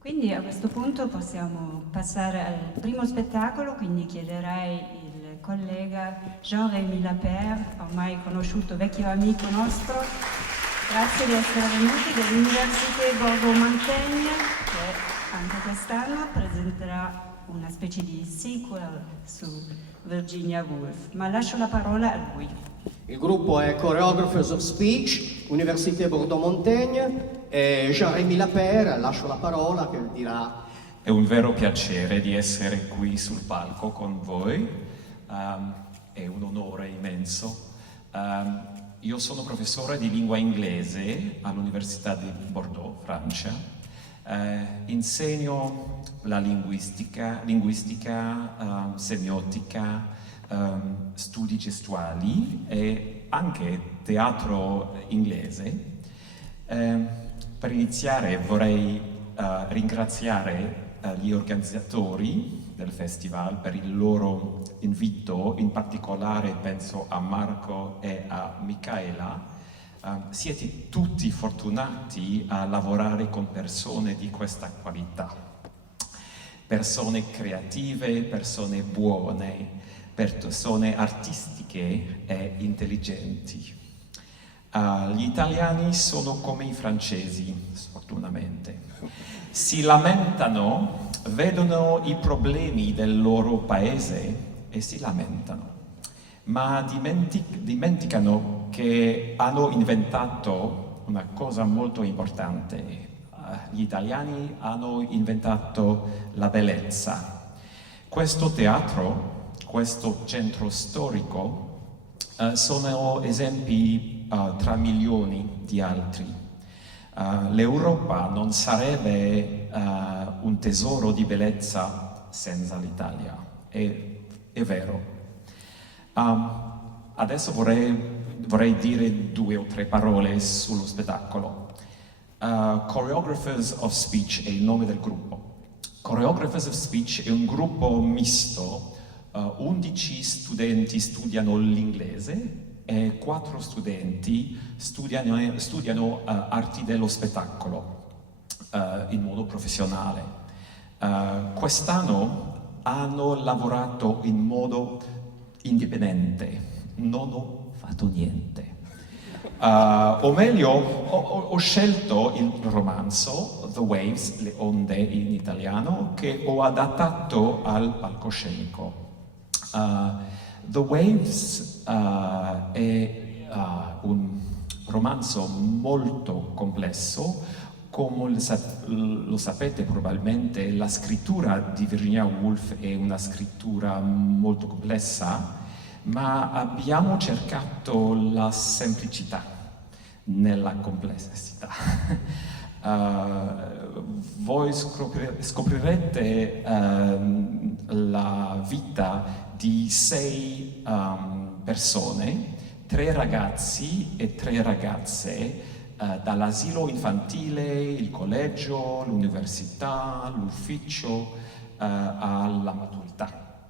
Quindi a questo punto possiamo passare al primo spettacolo, quindi chiederei il collega Jean-Rémy Lapère, ormai conosciuto vecchio amico nostro. Grazie di essere venuti dell'Université Bordeaux-Montaigne, che anche quest'anno presenterà una specie di sequel su Virginia Woolf. Ma lascio la parola a lui. Il gruppo è Choreographers of Speech, Université Bordeaux-Montaigne, e Jean-Rémy Lapère, lascio la parola che dirà. È un vero piacere di essere qui sul palco con voi, è un onore immenso. Io sono professore di lingua inglese all'Università di Bordeaux, Francia. Insegno la linguistica, semiotica, studi gestuali e anche teatro inglese. Per iniziare vorrei ringraziare gli organizzatori del festival per il loro invito, in particolare penso a Marco e a Michaela. Siete tutti fortunati a lavorare con persone di questa qualità, persone creative, persone buone, persone artistiche e intelligenti. Gli italiani sono come i francesi, sfortunatamente. Si lamentano, vedono i problemi del loro paese e si lamentano, ma dimenticano che hanno inventato una cosa molto importante. Gli italiani hanno inventato la bellezza. Questo teatro, questo centro storico, sono esempi tra milioni di altri. L'Europa non sarebbe un tesoro di bellezza senza l'Italia, è vero. Adesso vorrei dire 2 o 3 parole sullo spettacolo. Choreographers of Speech è il nome del gruppo. Choreographers of Speech è un gruppo misto. 11 studenti studiano l'inglese e 4 studenti studiano arti dello spettacolo in modo professionale. Quest'anno hanno lavorato in modo indipendente, non ho fatto niente. O meglio, ho scelto il romanzo The Waves, le onde in italiano, che ho adattato al palcoscenico. The Waves è un romanzo molto complesso. Come lo sapete probabilmente, la scrittura di Virginia Woolf è una scrittura molto complessa, ma abbiamo cercato la semplicità nella complessità. Voi scoprirete la vita di 6 persone, 3 ragazzi e 3 ragazze, dall'asilo infantile, il collegio, l'università, l'ufficio, alla maturità.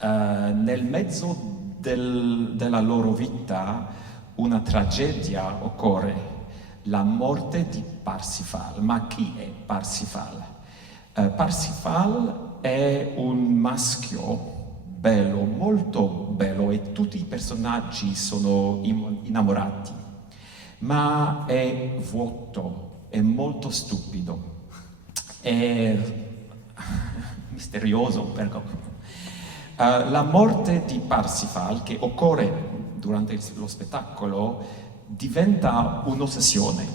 Nel mezzo della loro vita una tragedia occorre, la morte di Parsifal. Ma chi è Parsifal? Parsifal è un maschio bello, molto bello, e tutti i personaggi sono innamorati, ma è vuoto, è molto stupido, è misterioso però. La morte di Parsifal, che occorre durante lo spettacolo, diventa un'ossessione.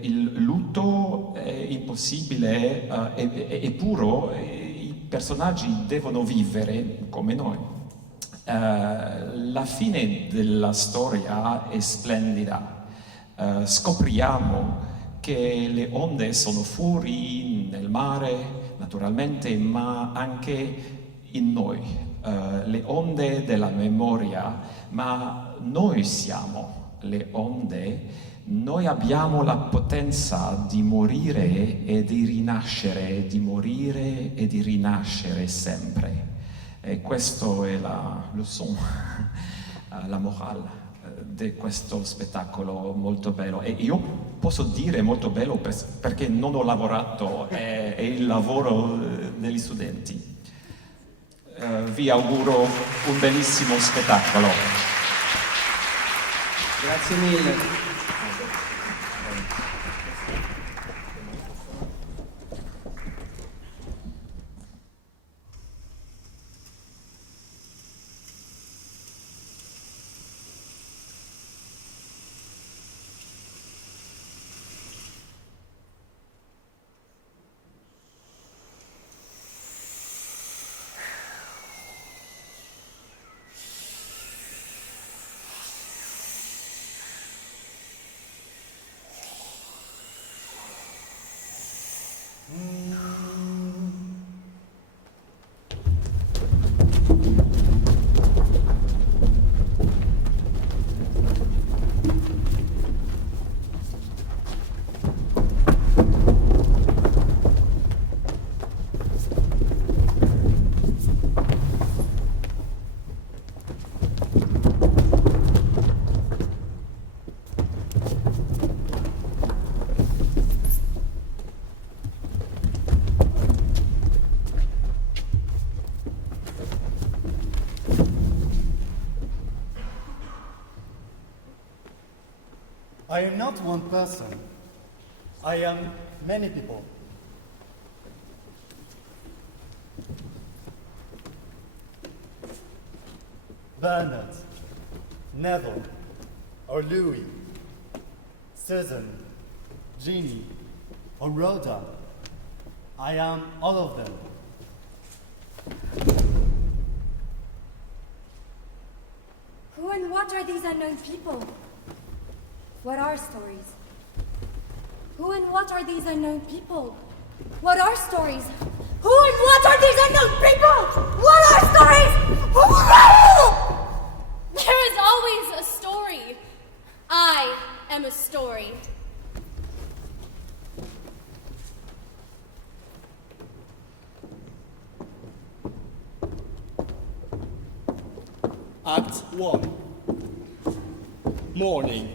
Il lutto è impossibile, è puro, i personaggi devono vivere come noi. La fine della storia è splendida. Scopriamo che le onde sono fuori nel mare, naturalmente, ma anche in noi. Le onde della memoria, ma noi siamo le onde. Noi abbiamo la potenza di morire e di rinascere, di morire e di rinascere sempre. E questo è la leçon, la morale di questo spettacolo molto bello. E io posso dire molto bello perché non ho lavorato, è il lavoro degli studenti. Vi auguro un bellissimo spettacolo. Grazie mille. I am not one person. I am many people. Bernard, Neville, or Louis, Susan, Jeannie, or Rhoda. I am all of them. Who and what are these unknown people? What are stories? Who and what are these unknown people? What are stories? Who and what are these unknown people? What are stories? There is always a story. I am a story. Act 1. Morning.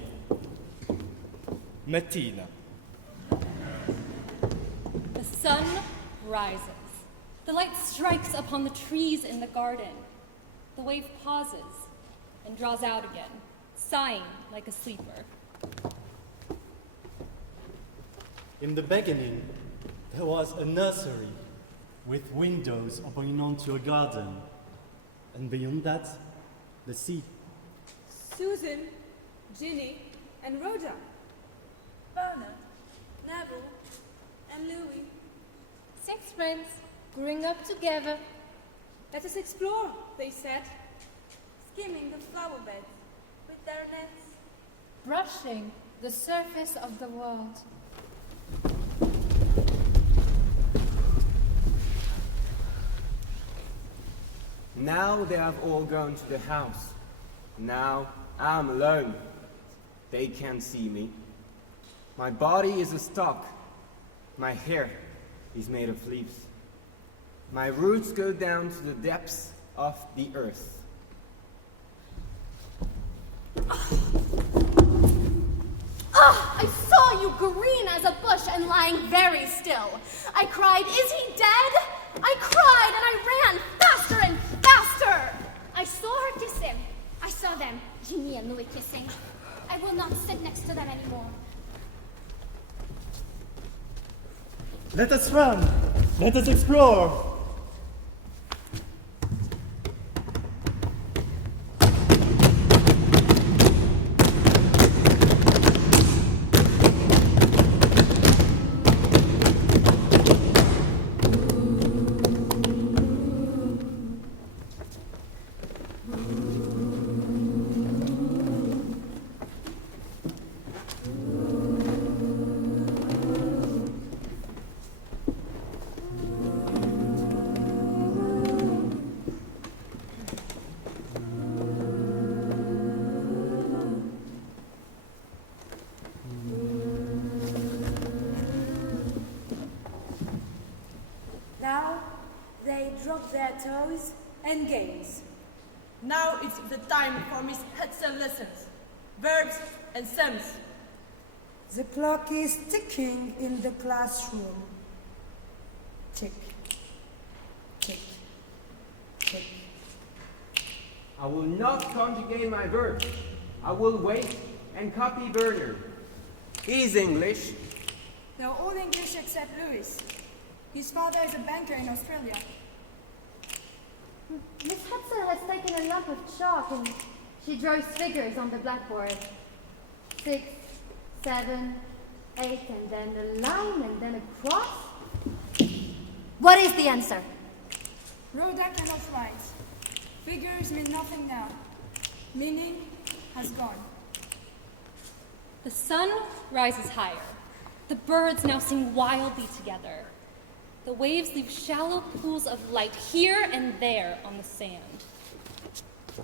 Mattina. The sun rises. The light strikes upon the trees in the garden. The wave pauses and draws out again, sighing like a sleeper. In the beginning, there was a nursery with windows opening onto a garden. And beyond that, the sea. Susan, Ginny, and Rhoda. Bernard, Neville, and Louis. 6 friends growing up together. Let us explore, they said, skimming the flower beds with their nets. Brushing the surface of the world. Now they have all gone to the house. Now I'm alone. They can't see me. My body is a stalk. My hair is made of leaves. My roots go down to the depths of the earth. I saw you green as a bush and lying very still. I cried, "Is he dead?" I cried and I ran faster and faster. I saw her kiss him. I saw them, Ginny and Louis, kissing. I will not sit next to them anymore. Let us run! Let us explore! Now they drop their toes and gaze. Now it's the time for Miss Hetzel lessons. Verbs and stems. The clock is ticking in the classroom. Tick, tick, tick. I will not conjugate my verbs. I will wait and copy Werner. He is English. They're all English except Louis. His father is a banker in Australia. Miss Hudson has taken a lump of chalk and she draws figures on the blackboard. 6, 7, 8, and then a line, and then a cross. What is the answer? Rhoda cannot write. Figures mean nothing now. Meaning has gone. The sun rises higher. The birds now sing wildly together. The waves leave shallow pools of light here and there on the sand.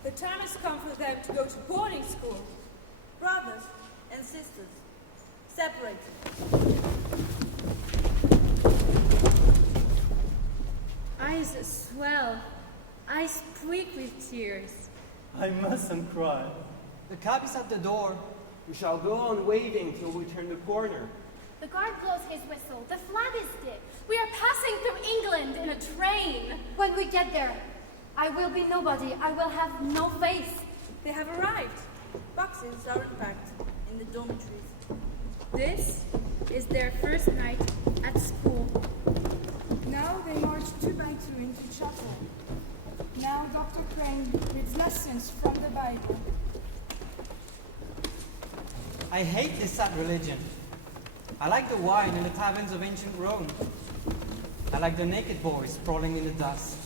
The time has come for them to go to boarding school. Brothers and sisters, separated. Eyes swell, eyes prick with tears. I mustn't cry. The cab is at the door. We shall go on waving till we turn the corner. The guard blows his whistle. The flag is dipped. We are passing through England in a train. When we get there, I will be nobody. I will have no face. They have arrived. Boxes are unpacked in the dormitories. This is their first night at school. Now they march 2 by 2 into chapel. Now Dr. Crane reads lessons from the Bible. I hate this sad religion. I like the wine in the taverns of ancient Rome. I like the naked boys sprawling in the dust.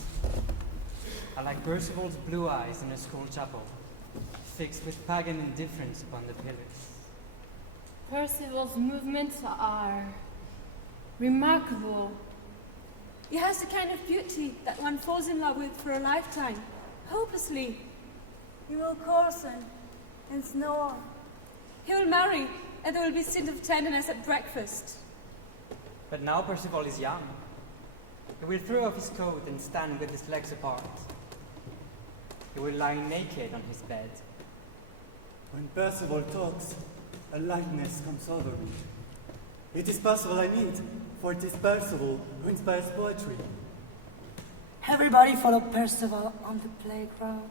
I like Percival's blue eyes in a school chapel, fixed with pagan indifference upon the pillars. Percival's movements are remarkable. He has the kind of beauty that one falls in love with for a lifetime, hopelessly. He will coarsen and snore. He will marry, and there will be scenes of tenderness at breakfast. But now Percival is young. He will throw off his coat and stand with his legs apart. He will lie naked on his bed. When Percival talks, a lightness comes over me. It is Percival I need, for it is Percival who inspires poetry. Everybody follow Percival on the playground.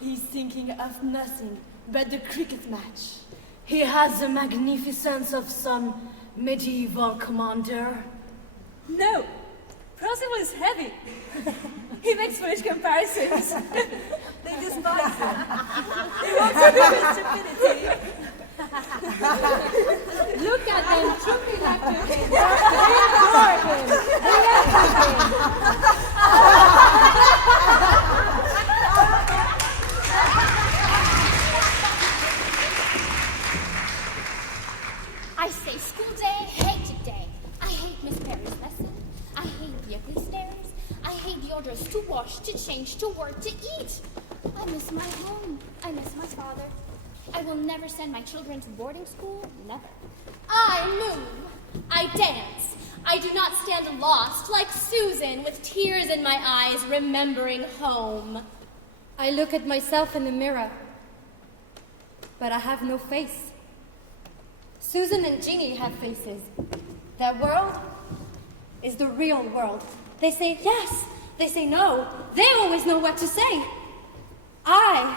He's thinking of nothing but the cricket match. He has the magnificence of some medieval commander. No! Percival is heavy. He makes foolish comparisons. They despise him. He wants to be with stupidity. Look at them trooping after him. They adore him. They adore him. I say school day, hate it day. I hate Miss Perry's lesson. I hate the ugly stairs. I hate the orders to wash, to change, to work, to eat. I miss my home. I miss my father. I will never send my children to boarding school, never. I move. I dance. I do not stand lost like Susan with tears in my eyes, remembering home. I look at myself in the mirror, but I have no face. Susan and Jeannie have faces. Their world is the real world. They say yes, they say no. They always know what to say. I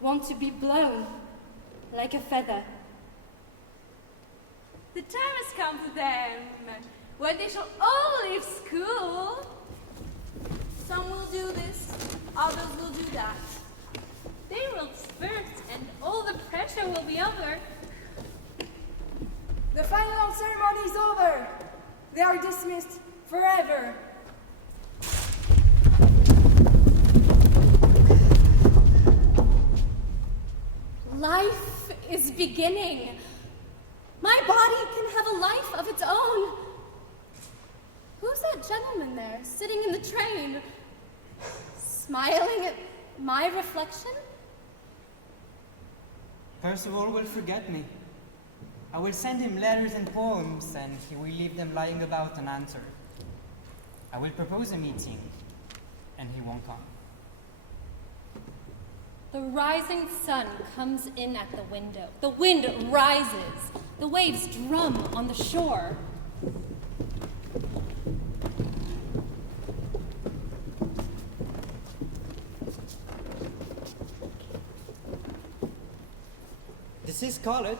want to be blown like a feather. The time has come for them, when they shall all leave school. Some will do this, others will do that. They will first, and all the pressure will be over. The final ceremony is over. They are dismissed forever. Life is beginning. My body can have a life of its own. Who's that gentleman there, sitting in the train, smiling at my reflection? Percival will forget me. I will send him letters and poems, and he will leave them lying about unanswered. I will propose a meeting, and he won't come. The rising sun comes in at the window. The wind rises. The waves drum on the shore. This is college,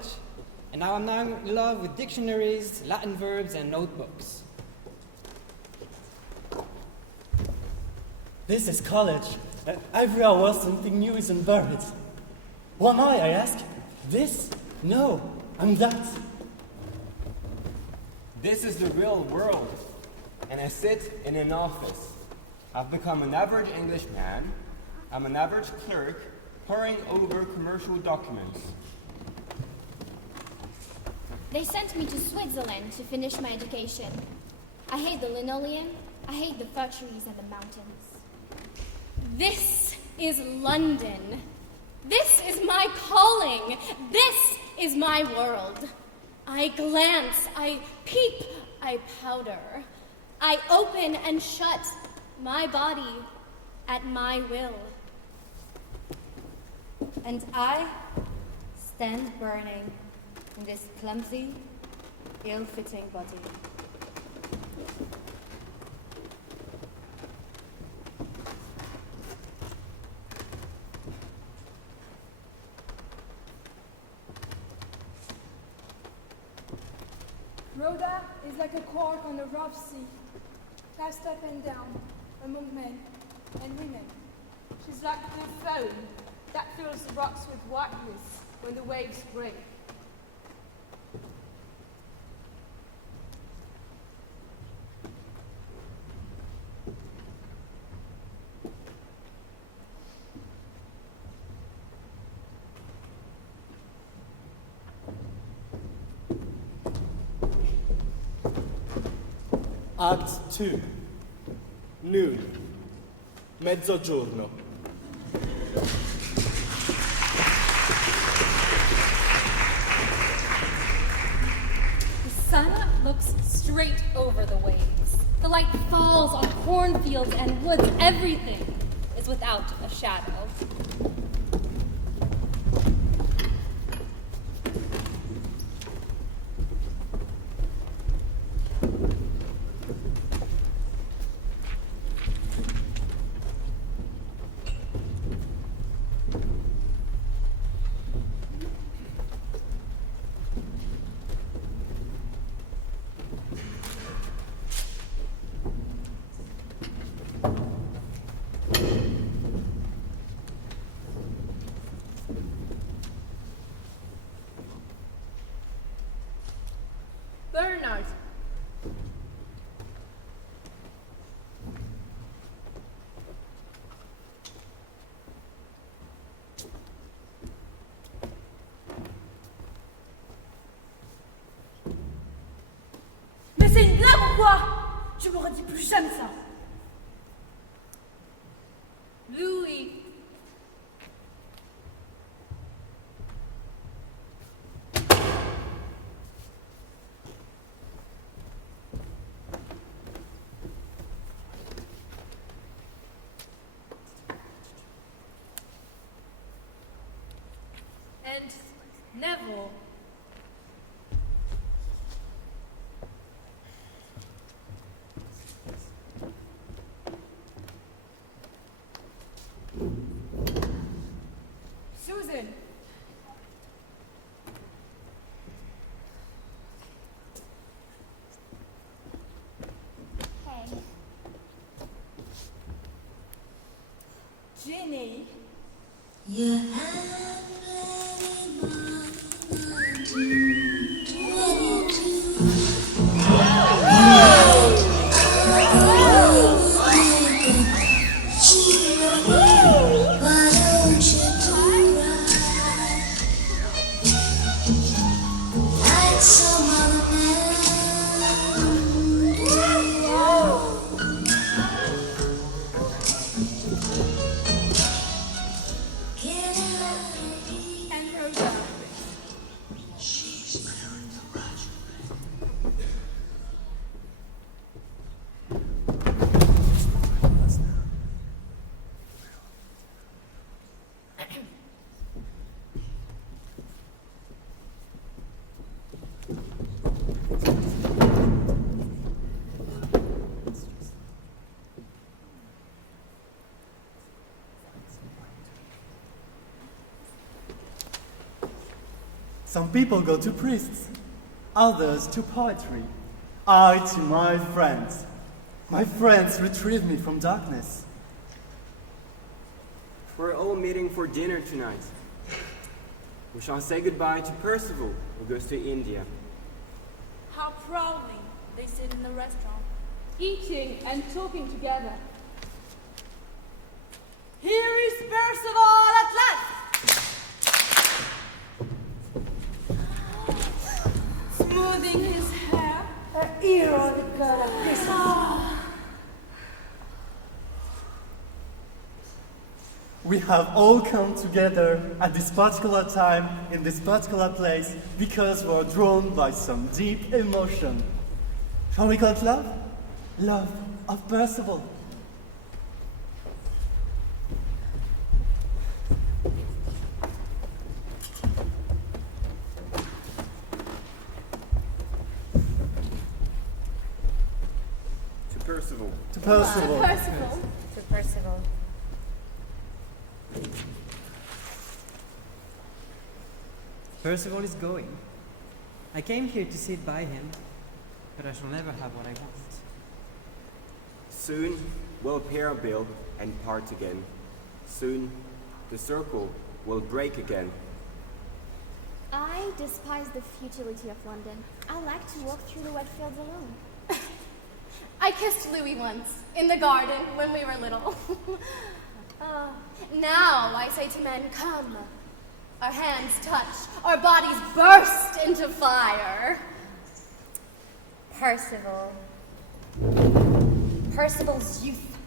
and now I'm in love with dictionaries, Latin verbs, and notebooks. This is college. Every hour something new is unburied. Who am I ask? This? No, I'm that. This is the real world, and I sit in an office. I've become an average Englishman. I'm an average clerk, poring over commercial documents. They sent me to Switzerland to finish my education. I hate the linoleum, I hate the fir trees and the mountains. This is London. This is my calling. This is my world. I glance, I peep, I powder. I open and shut my body at my will. And I stand burning in this clumsy, ill-fitting body. Rhoda is like a cork on a rough sea, cast up and down among men and women. She's like the foam that fills the rocks with whiteness when the waves break. Act 2. Noon. Mezzogiorno. The sun looks straight over the waves. The light falls on cornfields and woods. Everything is without a shadow. Bernard. Mais c'est une blague ou quoi? Je me redis plus jamais ça. Louis. And Neville. Susan. Hey. Jenny. And Rhoda. Some people go to priests, others to poetry. I to my friends. My friends retrieve me from darkness. We're all meeting for dinner tonight. We shall say goodbye to Percival, who goes to India. How proudly they sit in the restaurant, eating and talking together. Here is Percival at last! Smoothing his hair. A hero of the god of Christmas. We have all come together at this particular time, in this particular place, because we are drawn by some deep emotion. Shall we call it love? Love of Percival. To Percival. To Percival. To Percival. To Percival. Percival is going. I came here to sit by him, but I shall never have what I want. Soon we'll pay our bill and part again. Soon the circle will break again. I despise the futility of London. I like to walk through the wet fields alone. I kissed Louis once, in the garden, when we were little. Now I say to men, come. Our hands touch, our bodies burst into fire. Percival. Percival's youth,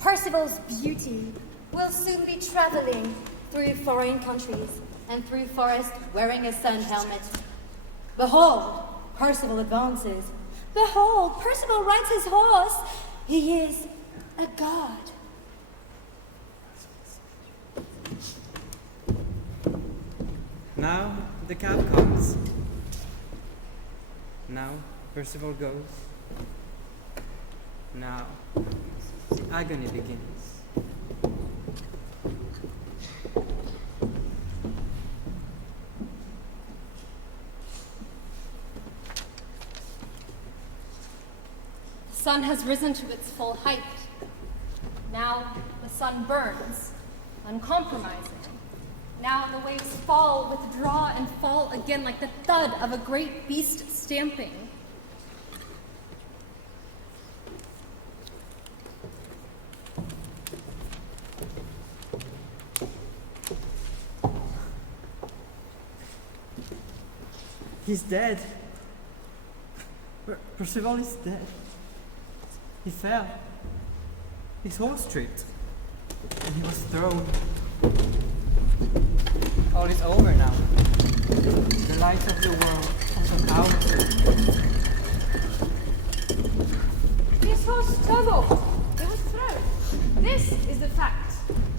Percival's beauty will soon be traveling through foreign countries and through forests wearing a sun helmet. Behold, Percival advances. Behold, Percival rides his horse. He is a god. Now the cab comes. Now Percival goes. Now the agony begins. The sun has risen to its full height. Now the sun burns, uncompromising. Now the waves fall, withdraw, and fall again like the thud of a great beast stamping. He's dead. Percival is dead. He fell. His horse tripped. And he was thrown. All is over now. The light of the world has gone out. His horse stumbled. He was thrown. This is the fact.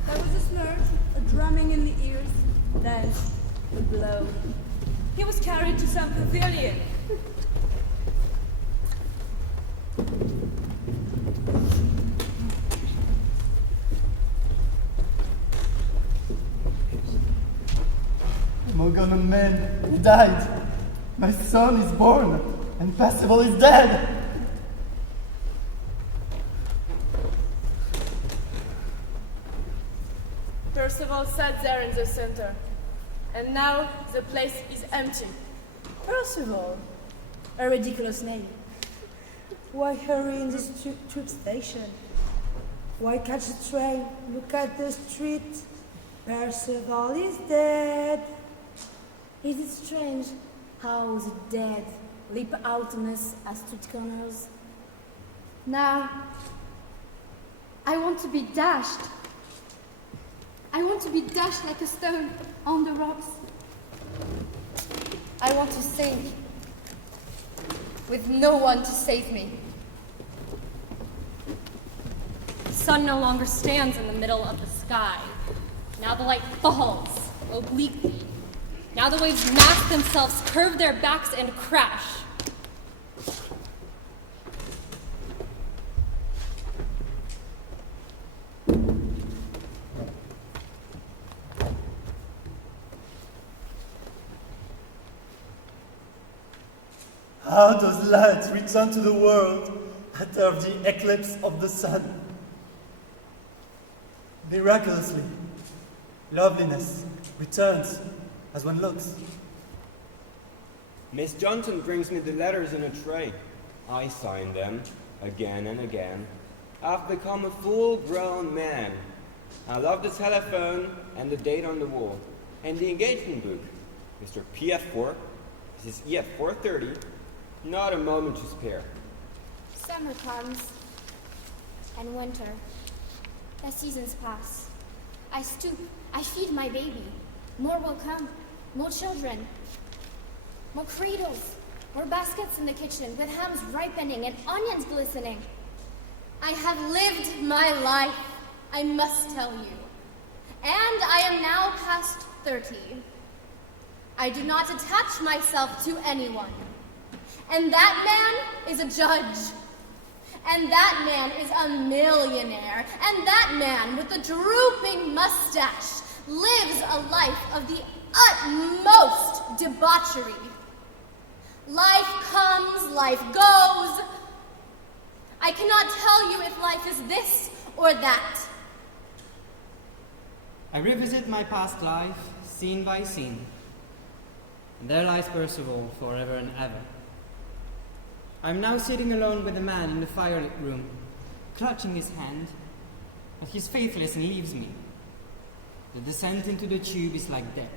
There was a snurch, a drumming in the ears, then a blow. He was carried to some pavilion. Morgan man, he died. My son is born, and Percival is dead. Percival sat there in the center, and now the place is empty. Percival, a ridiculous name. Why hurry in this tube station? Why catch the train? Look at the street. Percival is dead. Is it strange how the dead leap out on us as street corners? Now, I want to be dashed. I want to be dashed like a stone on the rocks. I want to sink with no one to save me. The sun no longer stands in the middle of the sky. Now the light falls obliquely. Now the waves mass themselves, curve their backs, and crash. How does light return to the world after the eclipse of the sun? Miraculously, loveliness returns as one looks. Miss Johnson brings me the letters in a tray. I sign them again and again. I've become a full-grown man. I love the telephone and the date on the wall. And the engagement book. Mr. P at 4, Mrs. E at 4:30. Not a moment to spare. Summer comes, and winter. The seasons pass. I stoop, I feed my baby. More will come, more children, more cradles, more baskets in the kitchen with hams ripening and onions glistening. I have lived my life, I must tell you. And I am now past 30. I do not attach myself to anyone. And that man is a judge. And that man is a millionaire. And that man with the drooping mustache lives a life of the utmost debauchery. Life comes, life goes. I cannot tell you if life is this or that. I revisit my past life, scene by scene. And there lies Percival forever and ever. I'm now sitting alone with a man in the firelit room, clutching his hand, but he's faithless and leaves me. The descent into the tube is like death.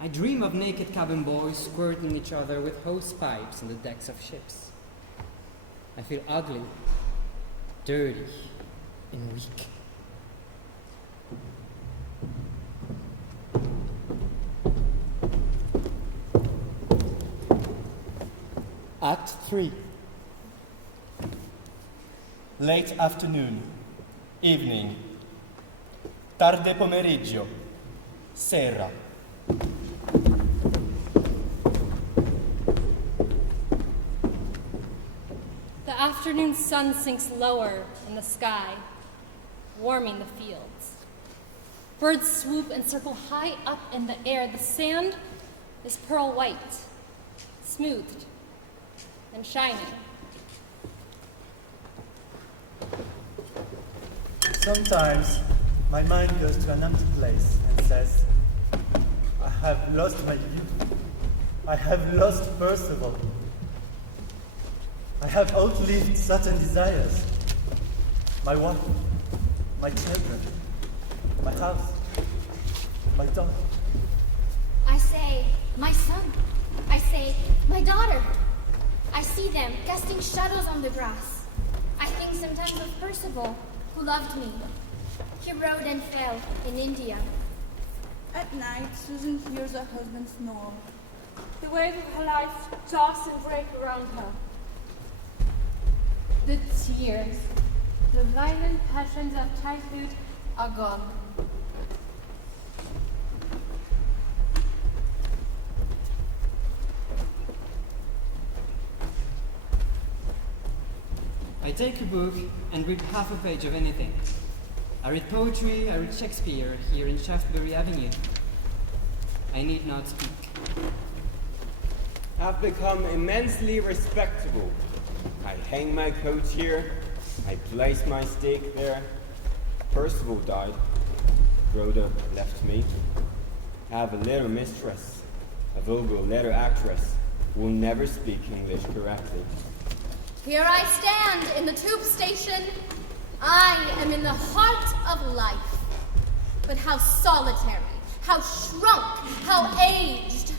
I dream of naked cabin boys squirting each other with hose pipes on the decks of ships. I feel ugly, dirty, and weak. Act 3. Late afternoon, evening, tarde pomeriggio, sera. The afternoon sun sinks lower in the sky, warming the fields. Birds swoop and circle high up in the air. The sand is pearl white, smoothed and shining. Sometimes my mind goes to an empty place and says, I have lost my youth. I have lost Percival. I have outlived certain desires. My wife, my children, my house, my dog. I say, my son. I say, my daughter. I see them casting shadows on the grass. I think sometimes of Percival, who loved me. He rode and fell in India. At night, Susan hears her husband snore. The waves of her life toss and break around her. The tears, the violent passions of childhood are gone. I take a book and read half a page of anything. I read poetry, I read Shakespeare here in Shaftesbury Avenue. I need not speak. I've become immensely respectable. I hang my coat here, I place my stake there. Percival died. Rhoda left me. I have a little mistress, a vulgar letter actress, who will never speak English correctly. Here I stand in the tube station. I am in the heart of life. But how solitary, how shrunk, how aged.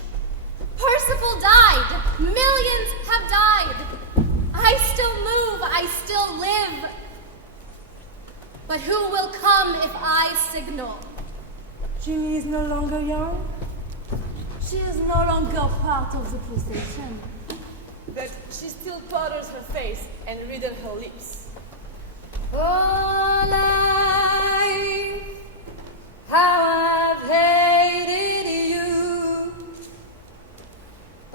Percival died. Millions have died. I still move, I still live. But who will come if I signal? Ginny is no longer young. She is no longer part of the procession. But she still powders her face and wrinkles her lips. Oh, life, how I've hated you.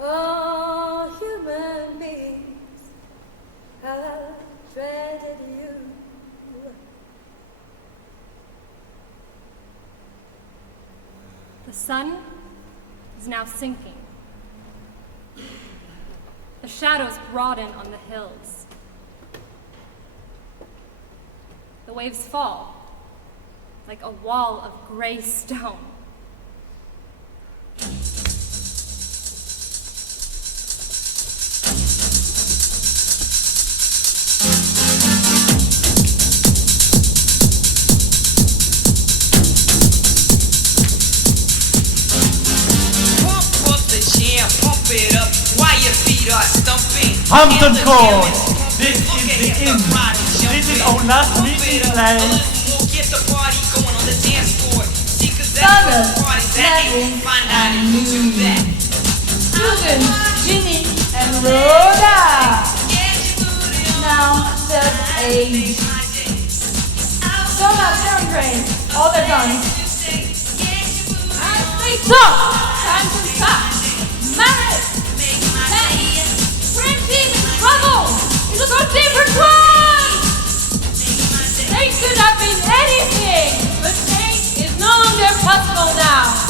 Oh, human beings, how I've dreaded you. The sun is now sinking. The shadows broaden on the hills. The waves fall like a wall of gray stone. Hampton Court! This is the inn. This is our last meeting place. Father, Neville, and Louis. Susan, Ginny, and Rhoda. Now, third age. Some are very brave, all are done. And they talk! Time to stop! Marriage! Friendship and trouble! It's a good different one! They could have been anything, but change is no longer possible now.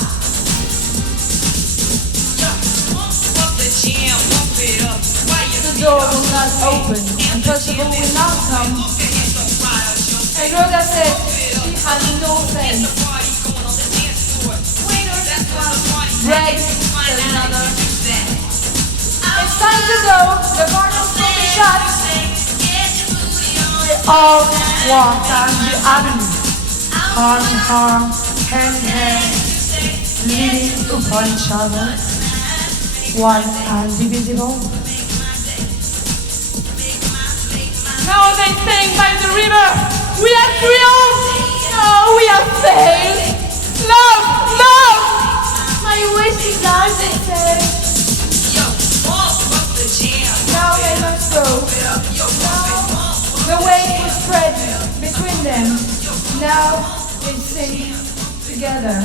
The door will not open, and Percival will not come. And Rhoda said she had no sense. Greg said another. It's time to go. The portals will be shut. They all walk down the avenue, arm in arm, hand in hand, leaning upon each other, one and divisible. Now they sing by the river. We have triumphed. No, we have failed. Love, love. My wish is ours, they say. Now they must go. The weight was spread between them. Now they sing together.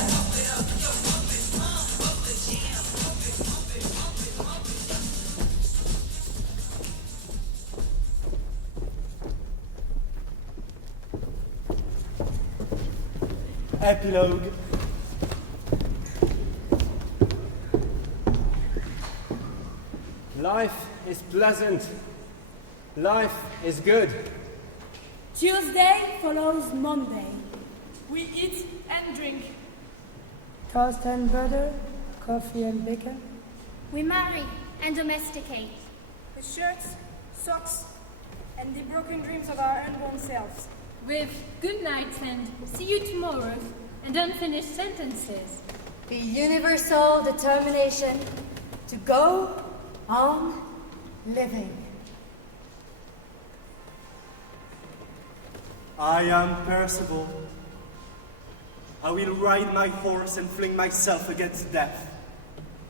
Epilogue. Life is pleasant. Life is good. Tuesday follows Monday. We eat and drink. Toast and butter, coffee and bacon. We marry and domesticate. With shirts, socks, and the broken dreams of our unborn selves. With good nights and see you tomorrow and unfinished sentences. The universal determination to go on living. I am Percival. I will ride my horse and fling myself against death.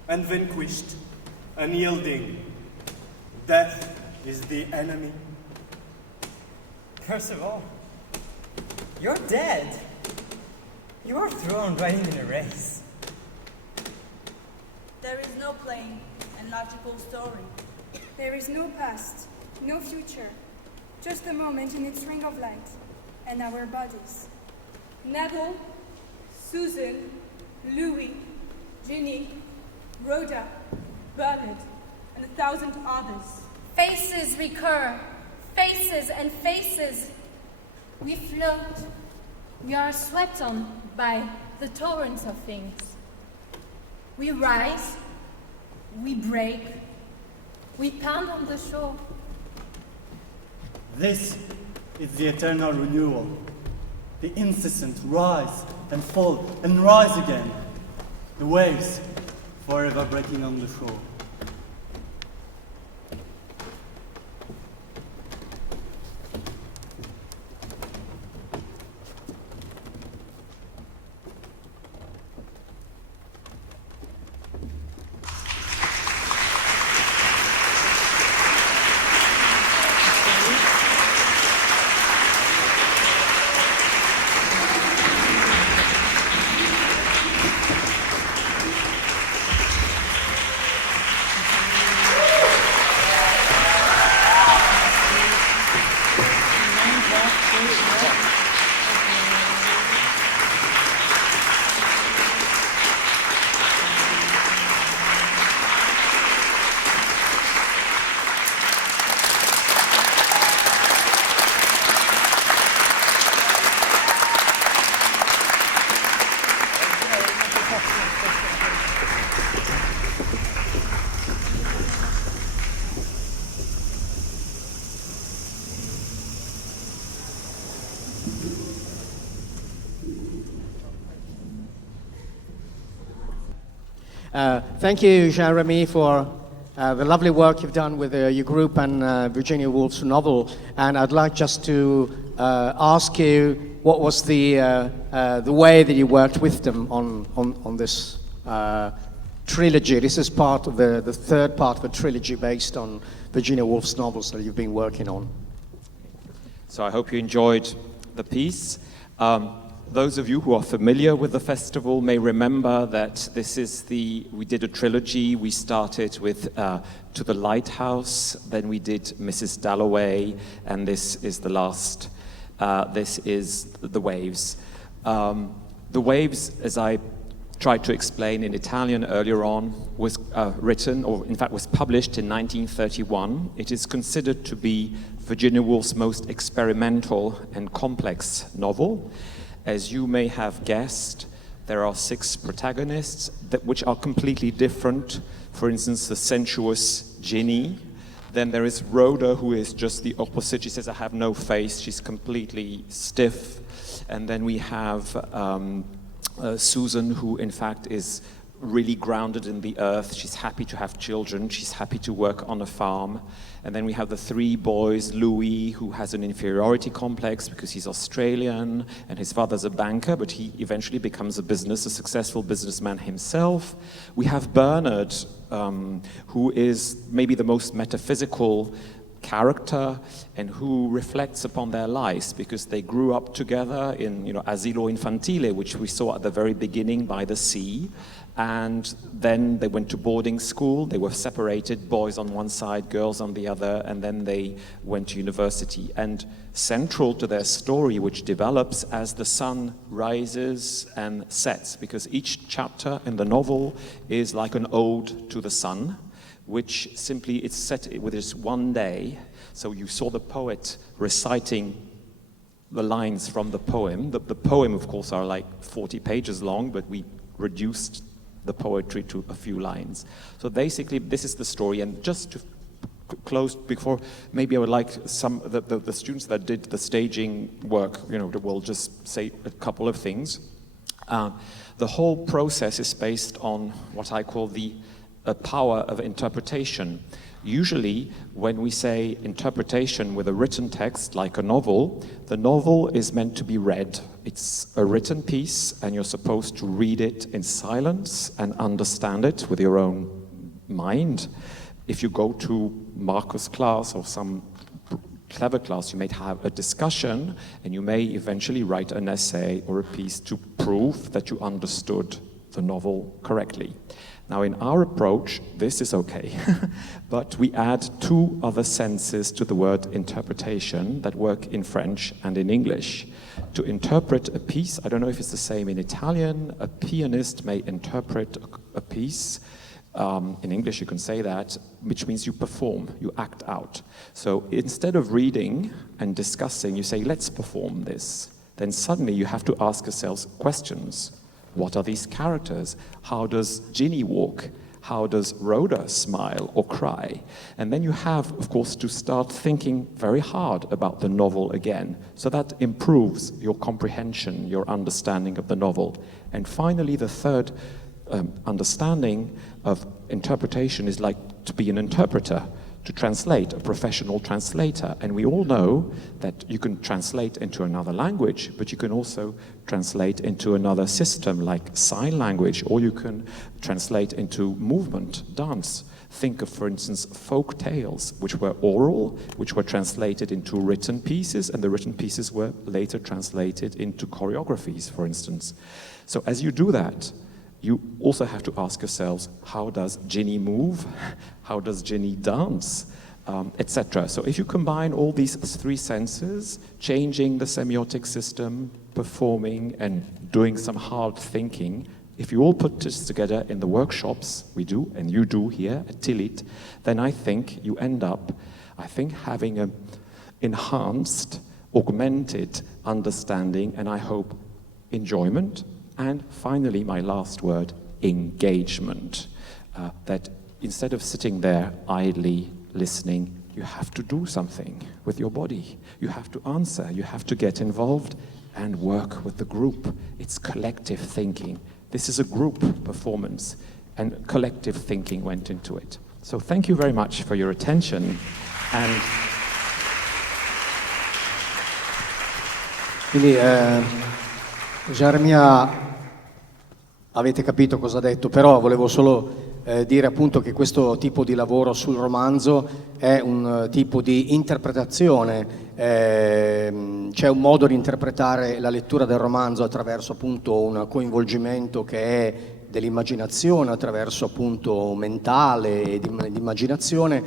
Unvanquished, unyielding. Death is the enemy. Percival, you're dead. You are thrown right in a race. There is no plain and logical story. There is no past, no future. Just a moment in its ring of light, and our bodies. Neville, Susan, Louis, Ginny, Rhoda, Bernard, and 1,000 others. Faces recur, faces and faces. We float. We are swept on by the torrents of things. We rise, we break, we pound on the shore. This is the eternal renewal. The incessant rise and fall and rise again. The waves forever breaking on the shore. Thank you, Jean-Remy, for the lovely work you've done with your group and Virginia Woolf's novel. And I'd like just to ask you what was the way that you worked with them on this trilogy. This is part of the third part of a trilogy based on Virginia Woolf's novels that you've been working on. So I hope you enjoyed the piece. Those of you who are familiar with the festival may remember that we did a trilogy. We started with To the Lighthouse, then we did Mrs. Dalloway, and this is the last. This is The Waves. The Waves, as I tried to explain in Italian earlier on, was written, or in fact was published in 1931. It is considered to be Virginia Woolf's most experimental and complex novel. As you may have guessed, there are 6 protagonists which are completely different. For instance, the sensuous Ginny. Then there is Rhoda, who is just the opposite. She says, I have no face. She's completely stiff. And then we have Susan, who in fact is really grounded in the earth. She's happy to have children. She's happy to work on a farm. And then we have the 3 boys, Louis, who has an inferiority complex because he's Australian and his father's a banker, but he eventually becomes a successful businessman himself. We have Bernard, who is maybe the most metaphysical character and who reflects upon their lives because they grew up together in, asilo infantile, which we saw at the very beginning by the sea. And then they went to boarding school. They were separated, boys on one side, girls on the other, and then they went to university. And central to their story, which develops as the sun rises and sets, because each chapter in the novel is like an ode to the sun, which simply it's set with this one day. So you saw the poet reciting the lines from the poem. The poem, of course, are like 40 pages long, but we reduced the poetry to a few lines. So basically, this is the story. And just to close before, maybe I would like some the students that did the staging work, will just say a couple of things. The whole process is based on what I call the power of interpretation. Usually, when we say interpretation with a written text, like a novel, the novel is meant to be read. It's a written piece, and you're supposed to read it in silence and understand it with your own mind. If you go to Marcus' class or some clever class, you may have a discussion, and you may eventually write an essay or a piece to prove that you understood the novel correctly. Now, in our approach, this is okay, but we add 2 other senses to the word interpretation that work in French and in English. To interpret a piece, I don't know if it's the same in Italian, a pianist may interpret a piece. In English, you can say that, which means you perform, you act out. So instead of reading and discussing, you say, let's perform this. Then suddenly you have to ask yourselves questions. What are these characters? How does Ginny walk? How does Rhoda smile or cry? And then you have, of course, to start thinking very hard about the novel again. So that improves your comprehension, your understanding of the novel. And finally, the third understanding of interpretation is like to be an interpreter, to translate, a professional translator. And we all know that you can translate into another language, but you can also translate into another system like sign language, or you can translate into movement, dance. Think of, for instance, folk tales, which were oral, which were translated into written pieces, and the written pieces were later translated into choreographies, for instance. So as you do that, you also have to ask yourselves, how does Ginny move? How does Ginny dance? Etc. So if you combine all these 3 senses, changing the semiotic system, performing, and doing some hard thinking, if you all put this together in the workshops we do, and you do here at Tillit, then I think you end up, having an enhanced, augmented understanding, and I hope enjoyment. And finally, my last word, engagement. That instead of sitting there idly listening, you have to do something with your body. You have to answer, you have to get involved and work with the group. It's collective thinking. This is a group performance. and collective thinking went into it. So thank you very much for your attention. And quindi Geremia, avete capito cosa ha detto, però volevo solo dire appunto che questo tipo di lavoro sul romanzo è un tipo di interpretazione, c'è un modo di interpretare la lettura del romanzo attraverso appunto un coinvolgimento che è dell'immaginazione, attraverso appunto mentale e di immaginazione,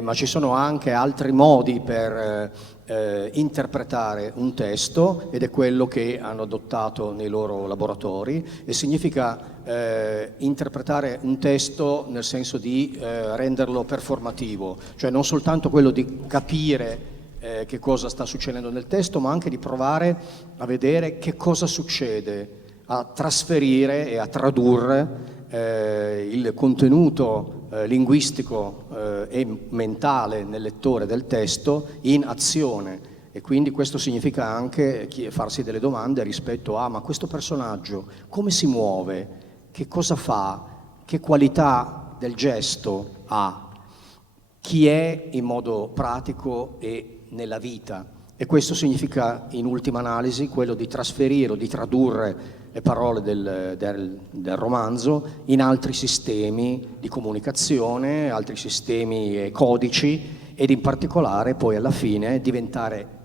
ma ci sono anche altri modi per interpretare un testo, ed è quello che hanno adottato nei loro laboratori, e significa interpretare un testo nel senso di renderlo performativo, cioè non soltanto quello di capire che cosa sta succedendo nel testo, ma anche di provare a vedere che cosa succede, a trasferire e a tradurre il contenuto linguistico e mentale nel lettore del testo in azione. E quindi questo significa anche farsi delle domande rispetto a: ma questo personaggio come si muove, che cosa fa, che qualità del gesto ha, chi è in modo pratico e nella vita. E questo significa in ultima analisi quello di trasferire o di tradurre le parole del romanzo in altri sistemi di comunicazione, altri sistemi e codici, ed in particolare poi alla fine diventare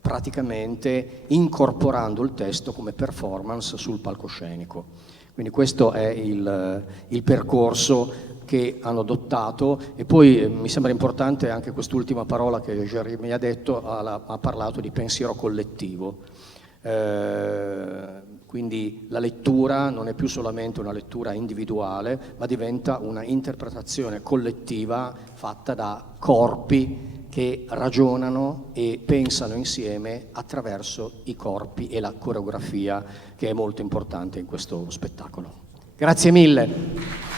praticamente incorporando il testo come performance sul palcoscenico. Quindi questo è il percorso che hanno adottato. E poi mi sembra importante anche quest'ultima parola che Jeremy ha detto, ha parlato di pensiero collettivo. Quindi la lettura non è più solamente una lettura individuale, ma diventa una interpretazione collettiva fatta da corpi che ragionano e pensano insieme attraverso i corpi e la coreografia, che è molto importante in questo spettacolo. Grazie mille.